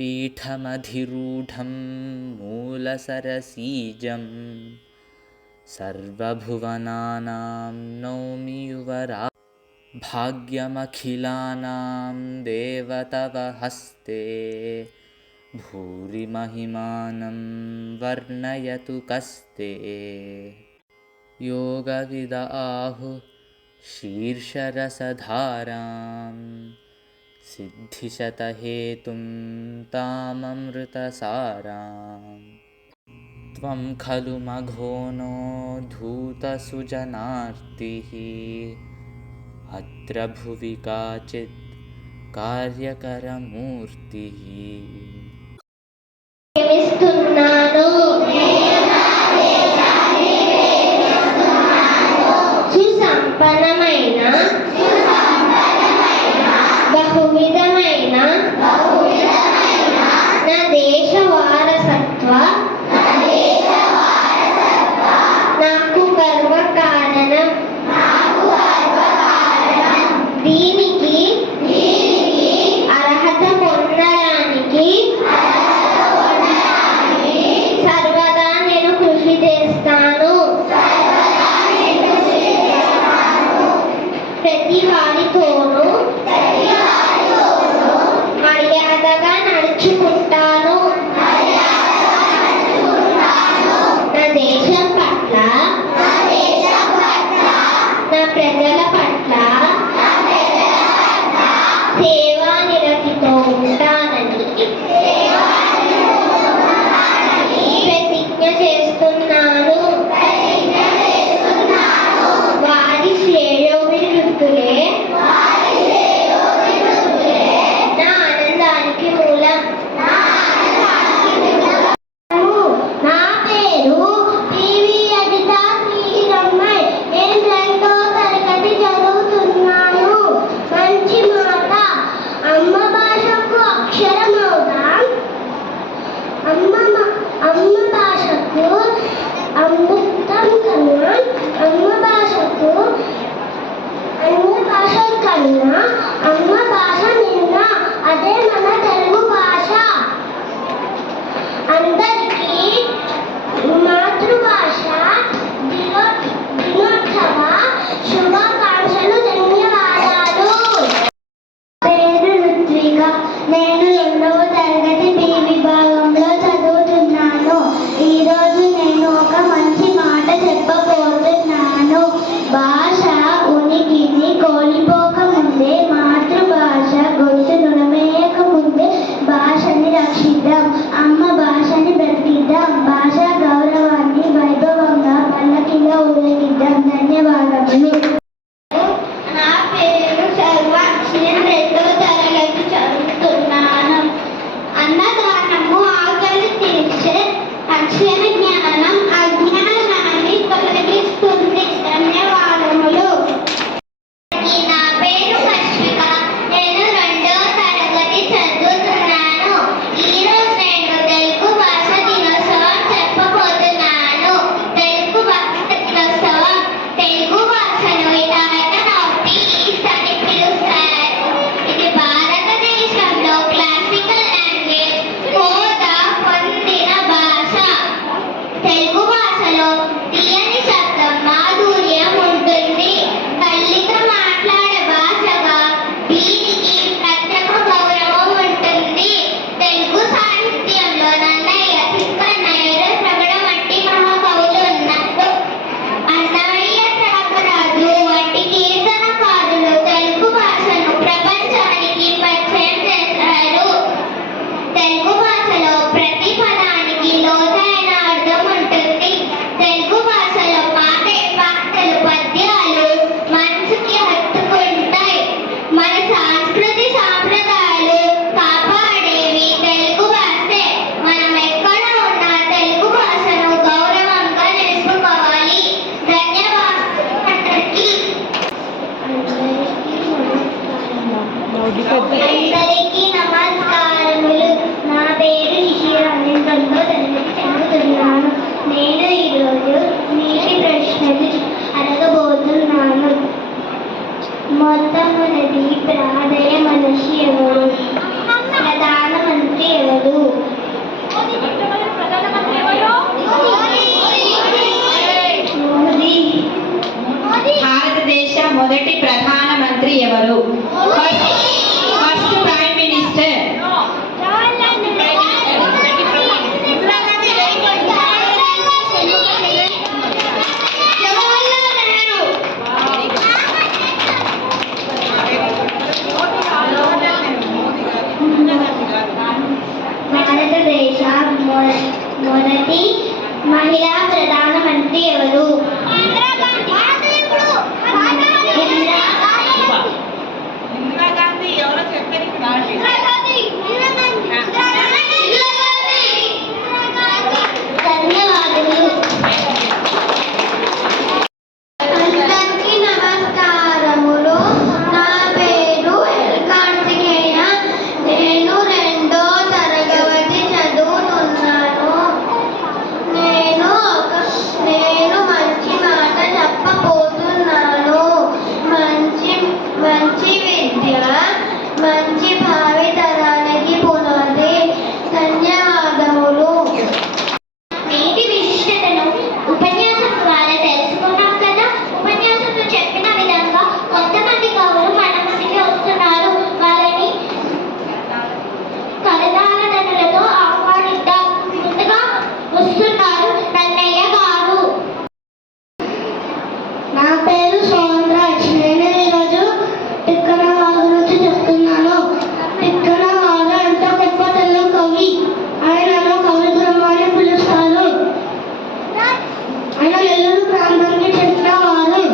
पीठमधिरूढं मूलसरसीजं सर्वभुवनानां नौमि युवराजं भाग्यमखिलानां देव तव हस्ते भूरिमहिमानं वर्णयतु कस्ते योगविद आहुः शीर्षरसधारां सिद्धिशतहेतुं ताममृतसारां त्वं खलु मघोनो धूतसुजनार्तिः अत्र भुवि काचित् कार्यकरमूर्तिः సుసంపన్నమైన బహువిధమైన నా దేశ వారసత్వ నాకు గర్వకారణం దీనికి అర్హత పొందడానికి సర్వదా నేను కృషి చేస్తాను. ప్రతి వారితోనూ మర్యాదగా నడుచుకుంటాను. నా దేశం పట్ల నా ప్రజల పట్ల సేవా నిరతితో ఉంటానని ప్రతిజ్ఞ చేస్తున్నాను. వారి శ్రేయోభివృద్ధులే నా ఆనందానికి మూలం. నా పేరు టీవీ అజిత శ్రీరమ్మయ్. నేను 2వ తరగతి చదువుతున్నాను. మంచి మాట అమ్మ భాషకు అక్షరమవుదాం. అమ్మ భాషకు అమృతం కన్నా అమ్మ భాష కన్నా అమ్మ భాష నిన్న అదే మన తెలుగు భాష. అందరికీ మాతృభాష దినోత్సవ శుభాకాంక్షలు. ధన్యవాదాలు. పేరు రుత్విక. నేను 2వ తరగతి బి విభాగంలో చదువుతున్నాను. ఈరోజు నేను ఒక మంచి మాట చెప్పబోతున్నాను. భాష ఉనికిని కోల్పోకముందే, మాతృభాష గొంతు నుడమేయక ముందే భాషని రక్షిద్దాం. అమ్మ భాషని బ్రతికిద్దాం. భాషా గౌరవాన్ని వైభవంగా పల్లకిలో ఊరేగిద్దాం. ధన్యవాదములు. నా పేరు సర్వ. నేను 2వ తరగతి చదువుతున్నాను. అన్నదానము ఆకలి తీర్చే అక్షర జ్ఞానం అజ్ఞానాన్ని తొలగిస్తుంది. ధన్యవాదములు. నా పేరు కశ్మిక. నేను 2వ తరగతి చదువుతున్నాను. ఈరోజు నేను భారతదేశ మొదటి మహిళా ప్రధానమంత్రి ఎవరు? ఇందిరాగాంధీ ఎవరో చెప్పారు ఇక్కడ. ధన్యవాదాలు. అందరికీ నమస్కారములు. నా పేరు ఎల్ కార్తికేయ. నేను 2వ తరగతి చదువుతున్నాను. నేను మంచి మాట చెప్పబోతున్నాను. మంచి విద్య మంచి భావితరానికి పునాది. ధన్యవాదములు. నేటి విశిష్టతను ఉపన్యాసం ద్వారా తెలుసుకున్నాం కదా. ఉపన్యాసంలో చెప్పిన విధంగా కొంతమంది కవులు మన మధ్యకి వస్తున్నారు. వాళ్ళని కరతాళ ఆహ్వానిద్దాం. ముందుగా వస్తున్నారు నన్నయ్య గారు. నా పేరు సోమరాజ్. నేను ఈరోజు తిక్కన వాగు నుంచి చెప్తున్నాను. తిక్కన వాగు ఎంత గొప్ప తెలుగు కవి. ఆయనను కవి బ్రహ్మని పిలుస్తారు. ఆయన నెల్లూరు ప్రాంతానికి చెందిన వారు.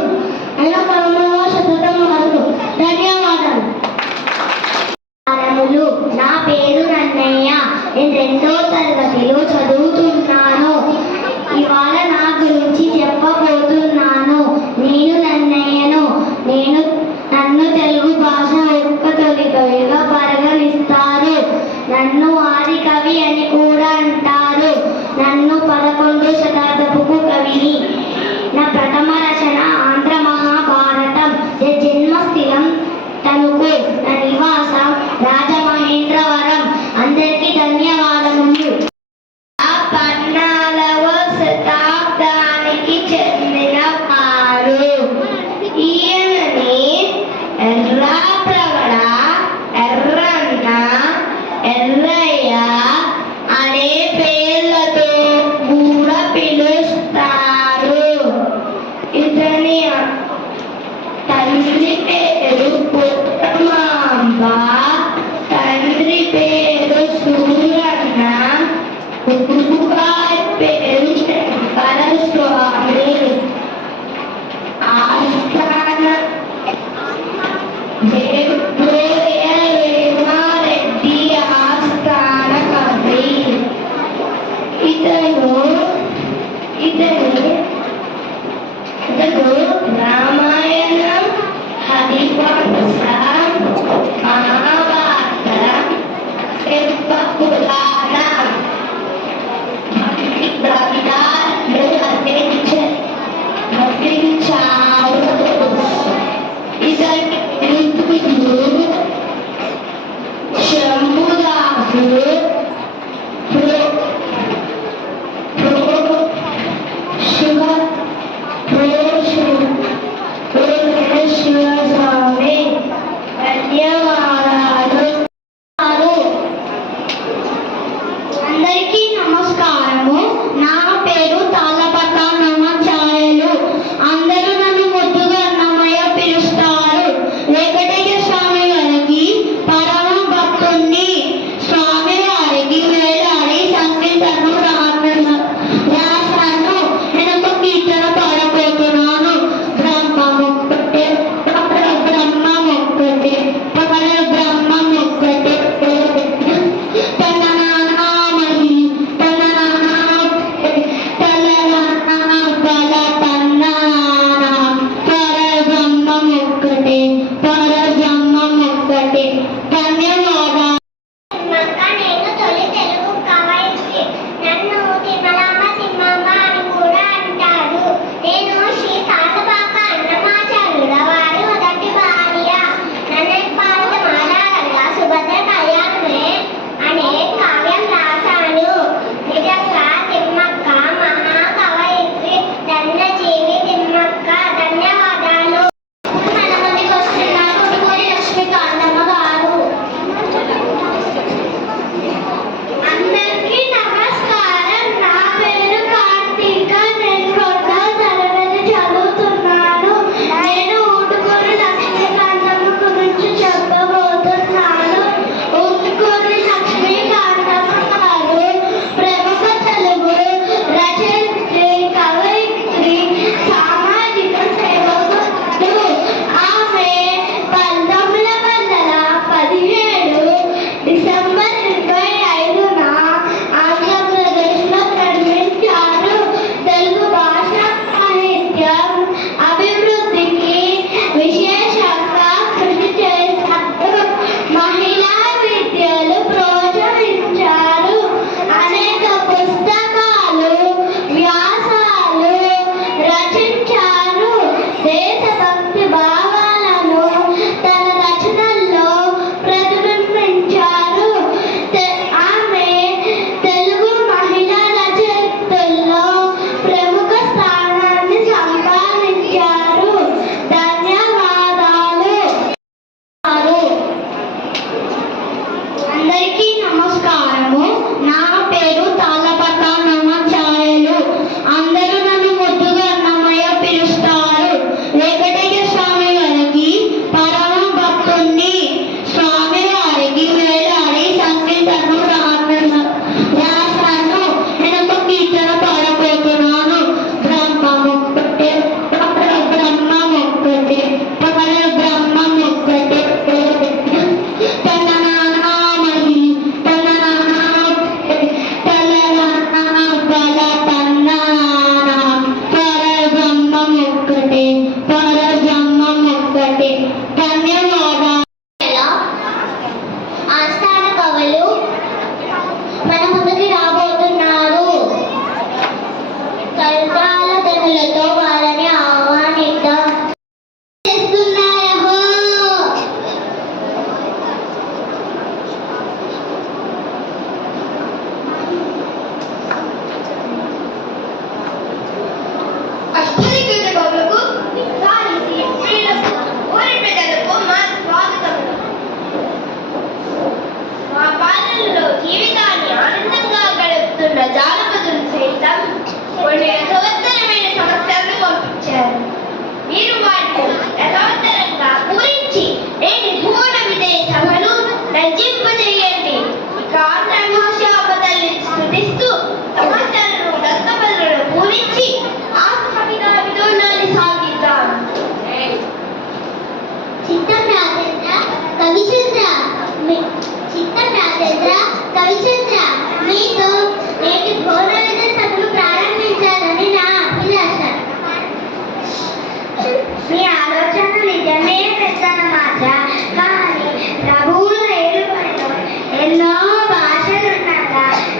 ఆయన 13వ శతాబ్దం వారు. ధన్యవాదాలు. నా పేరు నన్నయ్య. నేను 2వ తరగతిలో చదువుతున్నాను. ఇవాళ నా గురించి చెప్పబోతున్నాను. నేను నన్నయ్యను. నన్ను తెలుగు భాష యొక్క తొలి కవిగా పరిగణిస్తారు. నన్ను ఆది కవి అని కూడా అంటారు. నన్ను 11వ శతాబ్దపు కవిని. నా ప్రథమ రచన ఆంధ్ర మహాభారతం. జన్మస్థిరం తణుకు. నా నివాసం రాజమహేంద్రవరం. అందరికీ ధన్యవాదములు. 14వ శతాబ్దానికి చెందిన వారు. ఈయనని ఎర్రాప్రగడ, ఎర్రన్న, ఎర్రయ్య అనే పేర్లతో కూడా పిలుస్తారు. ఇతని తండ్రి పేరు పుట్టమాంబ, తండ్రి పేరు సూరన్న, గురుగారి పేరు శంకర స్వామి. ఆస్థాన వేమారెడ్డి ఆస్థాన కవి. ఇతను రామాయణం, హరివంశ, మహాభారతం, శివ పురాణం గ్రంథాలు రచించారు. ఇతని కృతులు శంభుదాసు, శివస్వామి. ధన్యవాదాలు.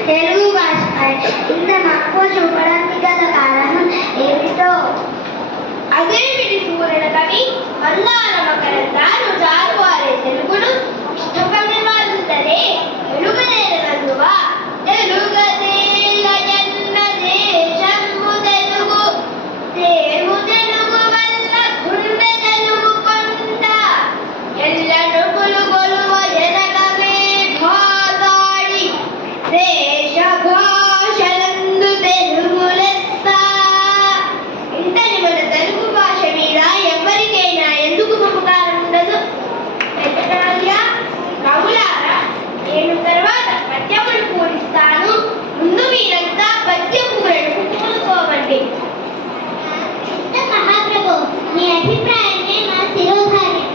తెలుగు భాషపై ఇంత మక్కువ చూపడానికి గల కారణం ఏమిటో? అదేమిటి సూర్యుల కవి మందార మకరందాలు జారువారే తెలుగును ఇష్టపడి వారుందరే తెలుగునేలనువా తెలుగదేల జన్మ దేశము తెలుగు దేవు తెలుగు వల్ల గుండె తెలుగు కొండ ఎల్లను కొలుగొలువ ఎనగమే భాగాడి దేశ భాషలందు తెలుగు లెస్స. ఇంతని మన తెలుగు భాష మీద ఎవరికైనా ఎందుకు మమకారం ఉండదు? పెద్దరాజా కవులారా, నేను తర్వాత పద్యములు పూరిస్తాను. ముందు మీరంతా పద్యపూరణకు పూనుకోవండి. మహాప్రభు, మీ అభిప్రాయమే మా శిరోధార్యం.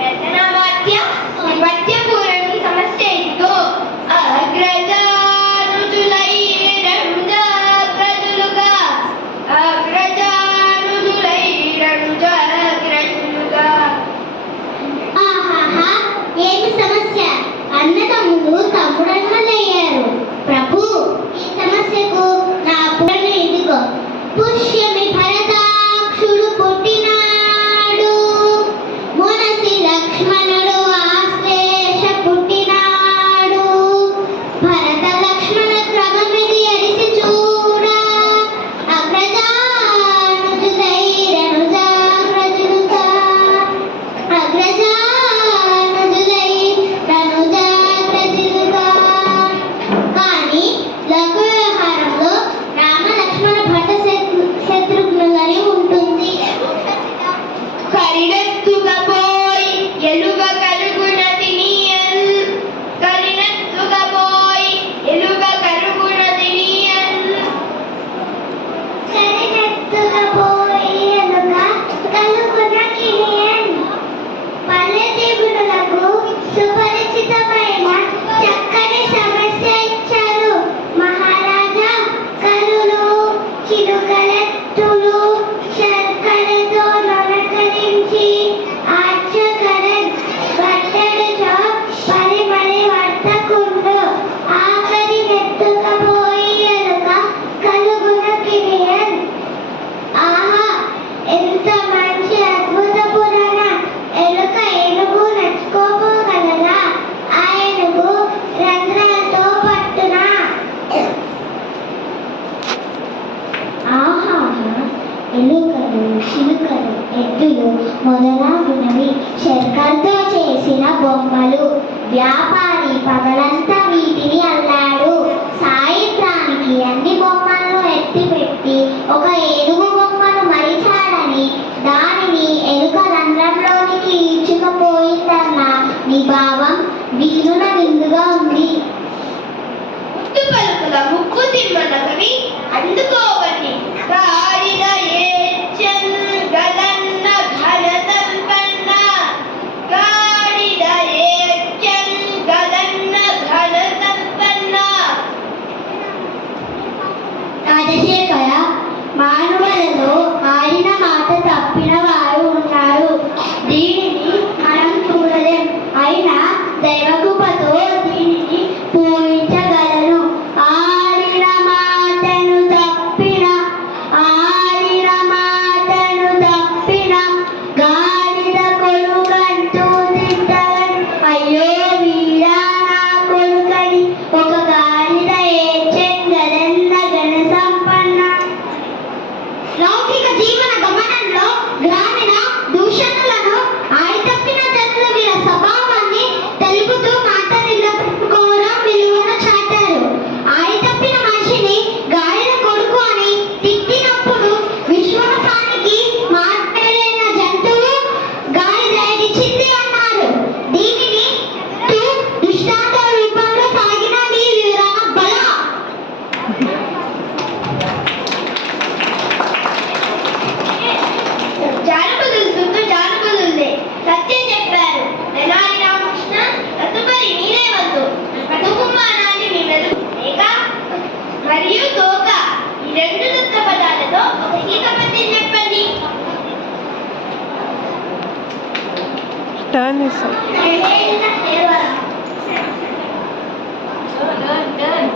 పెద్దనామాత్య పద్యపూరణకి సమస్య ఇదిగో. అగ్రజానుజులై రణుజాగ్రజులుగా అగ్రజానుజులై రణుజాగ్రజులుగా. ఆహాహా, ఏమి సమస్య? అన్నదమ్ములు తమ్ముడన్నలయ్యారు. ప్రభు, ఈ సమస్యకు నా పూరణ ఇదిగో. పుష్యమి భరతాక్షుడు పుట్టినాడు, మునసి లక్ష్మణుడు ఆశ్లేష పుట్టినాడు. భరత లక్ష్మణ క్రమమిది ఎడిసి చూడ, అగ్రజానుజులై రణుజాగ్రజులుగా అగ్రజానుజులై రణుజాగ్రజులుగా. కానీ లఘు వ్యవహారంలో రామ లక్ష్మణ భరత శత్రుఘ్నులని ఉంటుంది. కరినెత్తుకపోయి ఎలుగ కరుగునది నీయన్ కరినెత్తుకపోయి ఎలుగ కరుగునది నీయన్ కరినెత్తుకపోయి ఎలుగ కరుగునది నీయన్. పల్లెటూరులకు సుపరిచితమైన చక్కని సమస్య ఇచ్చారు మహారాజా. కరులు చిరుకలెత్తులు శర్కరతో నొలకరించి ఆర్చకరన్ బట్టడుచో పరి వర్తకుండు ఆఖరి నెత్తుకపోయి ఎలుక కలుగున కిరియన్. ఆహా, ఎంత మంచి అద్భుత పురాణ! ఎలుక ఏనుగు నడుచుకోపోగలరా? ఆ ఏనుగు రంధ్రాలతో పట్టునా? ఆహాహా, ఎలుకలు చిలుకలు ఎద్దులు మొదలగునవి శర్కర్తో చేసిన బొమ్మలు. వ్యాపారి పగలంతా వీటిని అల్లాడు. సాయంత్రానికి అన్ని బొమ్మలను ఎత్తిపెట్టి ఒక ఏనుగు బొమ్మను మరిచాడని దానిని ఎలుక రంధ్రంలోనికి ఈడ్చుకుపోయిందన్న నీ భావం వీలున విందుగా ఉంది. ముట్టు పలుకుల ముక్కు తిమ్మన్న కవి అందుకోవటి గాడిద ఏడ్చెన్ గదన్న ఘన సంపన్న గాడిద ఏడ్చెన్ గదన్న ఘన సంపన్న. రాజశేఖర, మానవులలో ఆడిన మాట తప్పిన వారు ఉన్నారు. దీనిని మనం చూడలేం. అయినా దైవకృపతో దీనిని పూరించగలను. ఆడిన మాటను తప్పిన ఆడిన మాటను తప్పిన గాడిద కొడుకంటూ తింటాను. అయ్యో వీరా నా కొడుకని ఒక గాడిద ఏడ్చెన్ గదన్న ఘన సంపన్న. లౌకిక జీవన గమనంలో గ్రామీణ దూషణలను ఆడితప్పిన జనుల వీర స్వభావాన్ని తెలుపుతూ మాట నిలబెట్టుకోవడం విలువను చాటారు. ఆడితప్పిన మనిషిని గాడిద కొడుకు అని తిట్టినప్పుడు విశ్వాసానికి మాట్లాడలేని జంతువు గాడిద ఇచ్చింది అన్నారు. దీనిని దృష్టాంత రూపంలో సాగిన నీ వివరణ బల. జానపదులు దుఃఖ జానపదులే సత్యం చెప్పారు. తెనాలి రామకృష్ణ, తదుపరి మీరే వద్దు. బతుకుమానాన్ని మీ మెదడు లేక మరియు తోక ఈ రెండు దత్త పదాలతో ఒక గీత పద్యం చెప్పండి. Turn this up. Turn.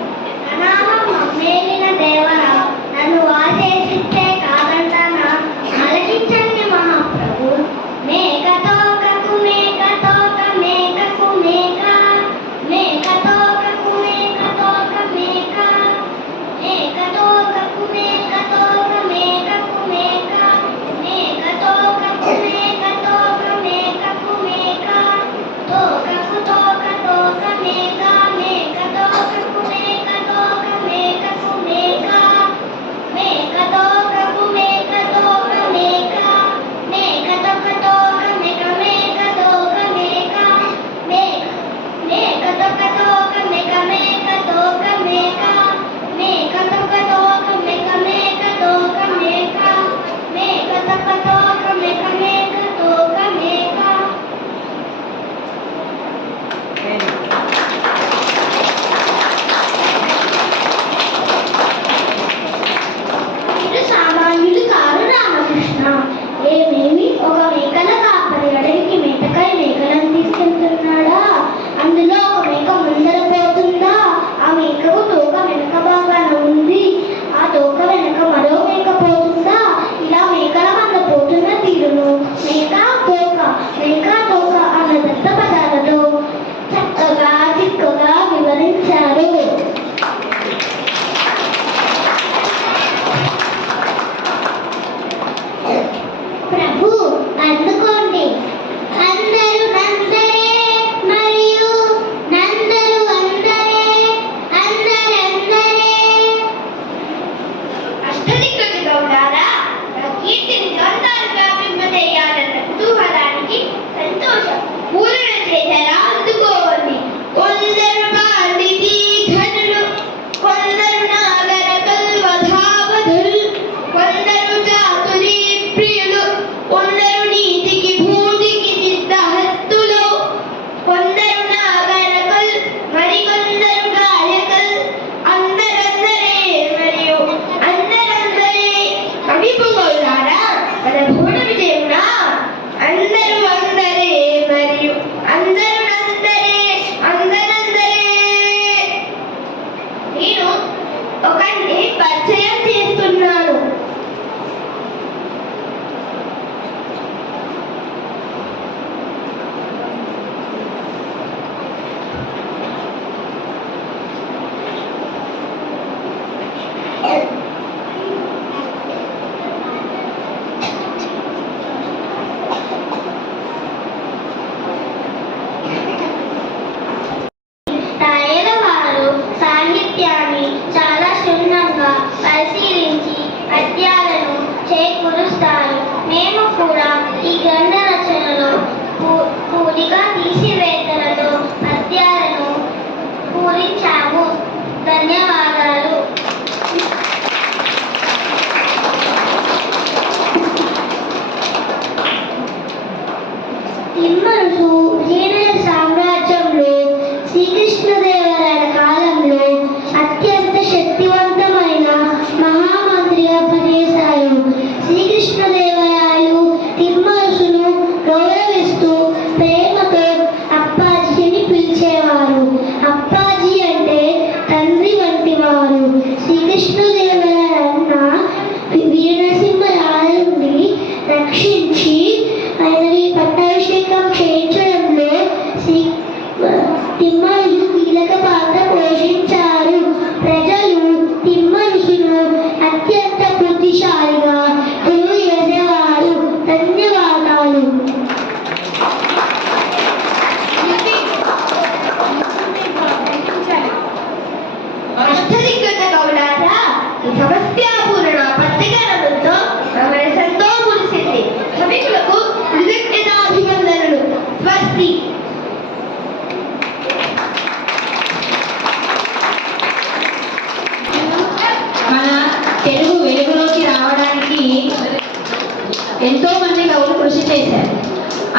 ఎంతో మంది కవులు కృషి చేశారు.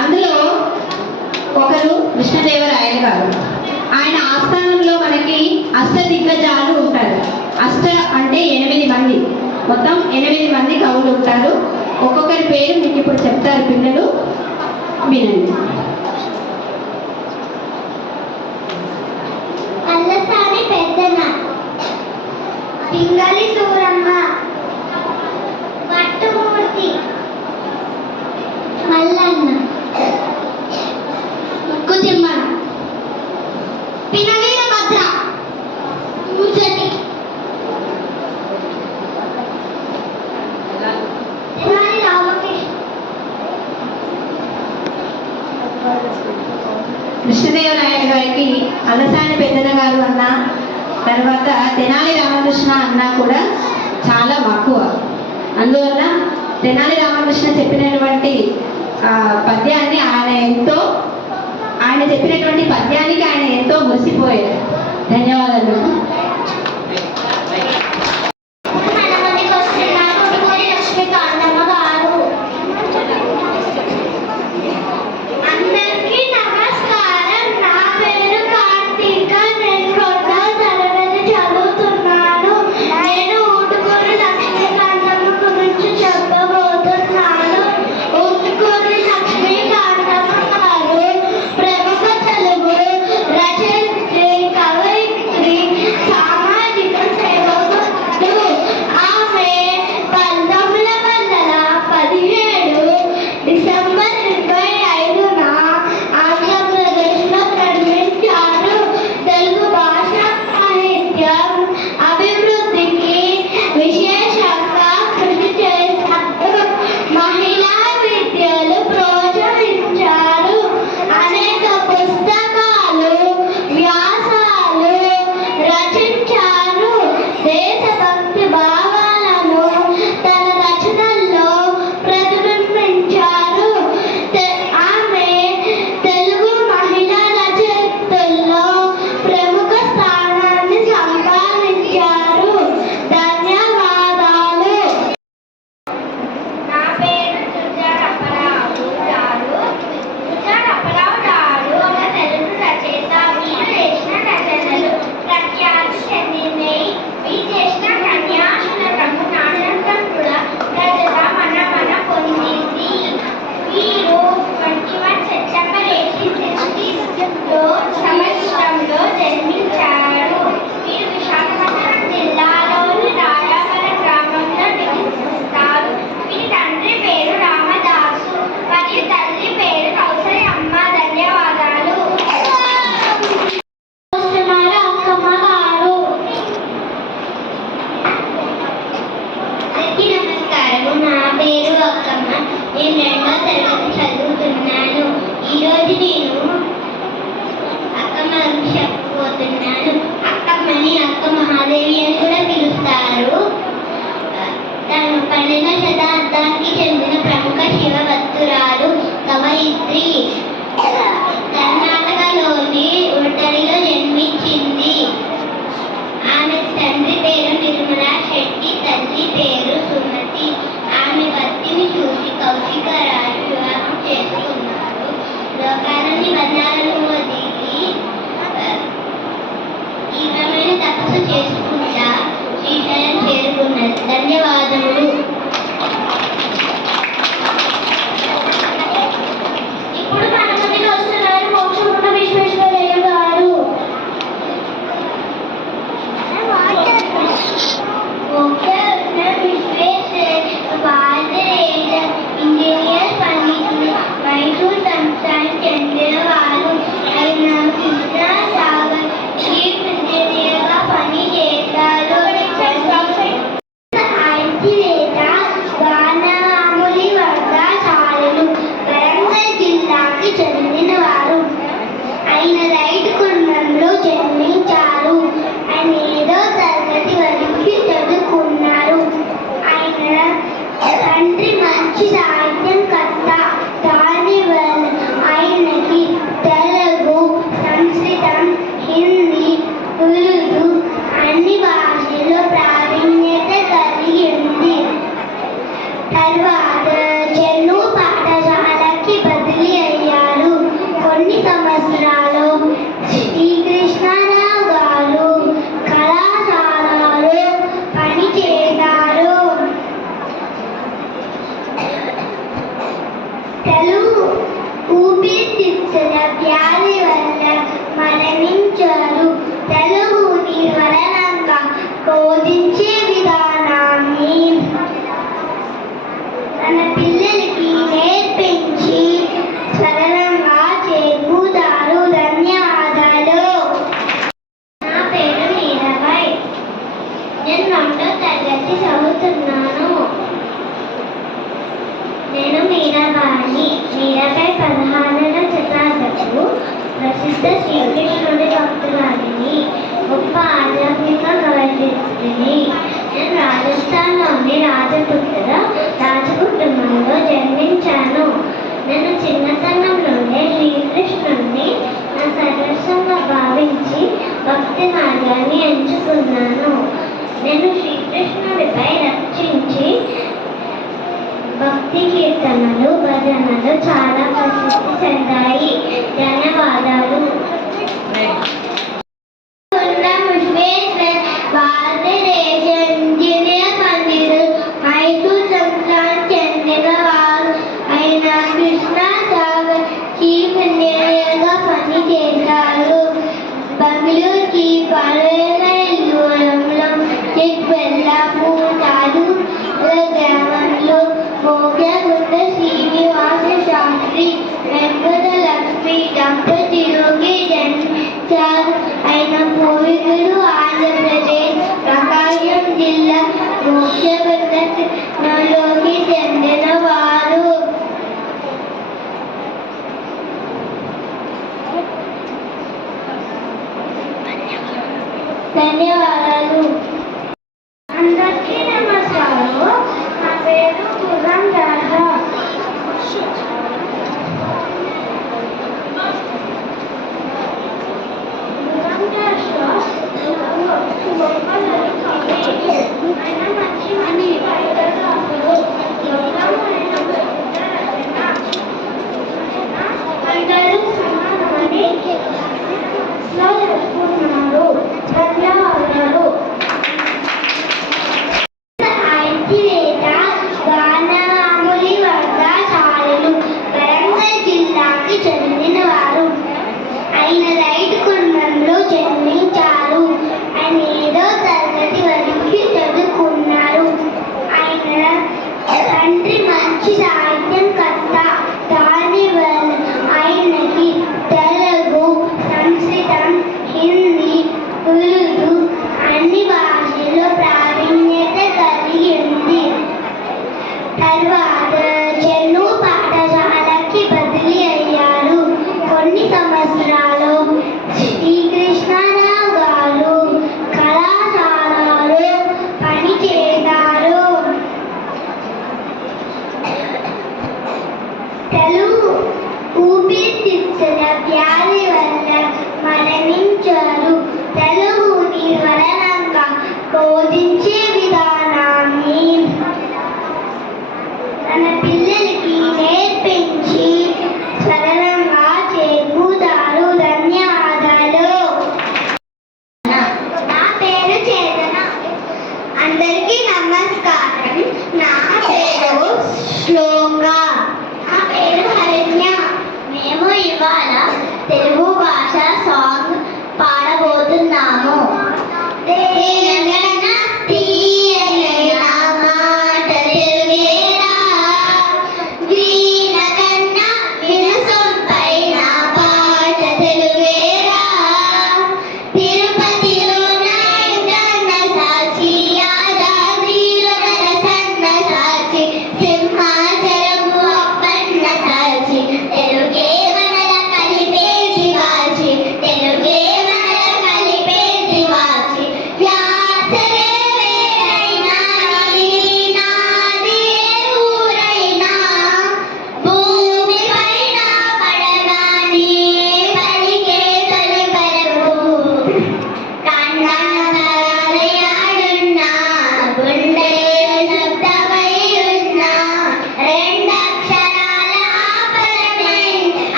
అందులో ఒకరు కృష్ణదేవరాయలు గారు. ఆయన ఆస్థానంలో మనకి అష్ట దిగ్గజాలు ఉంటారు. అష్ట అంటే 8 మంది, మొత్తం 8 మంది కవులు ఉంటారు. ఒక్కొక్కరి పేరు మీకు ఇప్పుడు చెప్తారు పిల్లలు, వినండి. అల్లసాని పెద్దన, పింగళి సూరమ్మ, పట్టుమూర్తి, మల్లన్న, ముక్కు తిమ్మన, పినవీర భద్ర, ముజటి, తెనాలి రామకృష్ణ. కృష్ణదేవరాయలు గారికి అల్లసాని పెద్దన గారు అన్న, తర్వాత తెనాలి రామకృష్ణ అన్న కూడా చాలా మక్కువ. అందువల్ల తెనాలి రామకృష్ణ చెప్పినటువంటి పద్యాన్ని ఆయన చెప్పినటువంటి పద్యానికి ఆయన ఎంతో మురిసిపోయారు. ధన్యవాదాలు. మన ముందుకు వస్తున్నారు ఉడుమూరి లక్ష్మీకాంతమ్మ గారు. అందరికీ నమస్కారం. నా పేరు కార్తీక. నేను 2వ తరగతి చదువుతున్నాను. నేను ఉడుమూరి లక్ష్మీకాంతమ్మ గురించి చెప్పబోతున్నాను. ఉడుమూరి లక్ష్మీకాంతమ్మ గారు ప్రముఖ తెలుగు రచయిత్రి, కవయిత్రి, బోధించే విధానాన్ని తన పిల్లలకి నేర్పించి సరళంగా చేకూతారు. ధన్యవాదాలు. నా పేరు మీరాబాయ్. నేను 2వ తరగతి చదువుతున్నాను. నేను మీరాబాయిని. మీరాబాయి 16వ శతాబ్దపు ప్రసిద్ధ శ్రీకృష్ణుడి భక్తురాలిని, గొప్ప ఆధ్యాత్మిక కవయిత్రిని. నేను రాజస్థాన్లోని రాజపుత్ర రాజకుటుంబంలో జన్మించాను. నేను చిన్నతనంలోనే శ్రీకృష్ణుడిని నా సర్వస్వంగా భావించి భక్తి మార్గాన్ని ఎంచుకున్నాను. నేను శ్రీకృష్ణుడిపై రక్షించి భక్తి కీర్తనలు, భజనలు చాలా ప్రసిద్ధి చెందాయి. ధన్యవాదాలు. భారతదేశ ఇంజనీర్ పండితుడు మైసూర్ సంస్థానికి చెందిన వారు అయిన కృష్ణా సాగర్ చీఫ్ ఇంజనీర్గా పనిచేశారు. బెంగళూరుకి 12 మైళ్ళ దూరంలో చిక్బెల్లాపూర్ తాలూకా గ్రామంలో మోగ్యాగుండ శ్రీనివాస శాస్త్రి, వెంకట లక్ష్మి దంపతులకి జన్మించారు. ఆయన పూర్వీకులు ఆంధ్రప్రదేశ్ ప్రకాశం జిల్లా మోక్షబంధలోకి చెందిన వారు. ధన్యవాదాలు.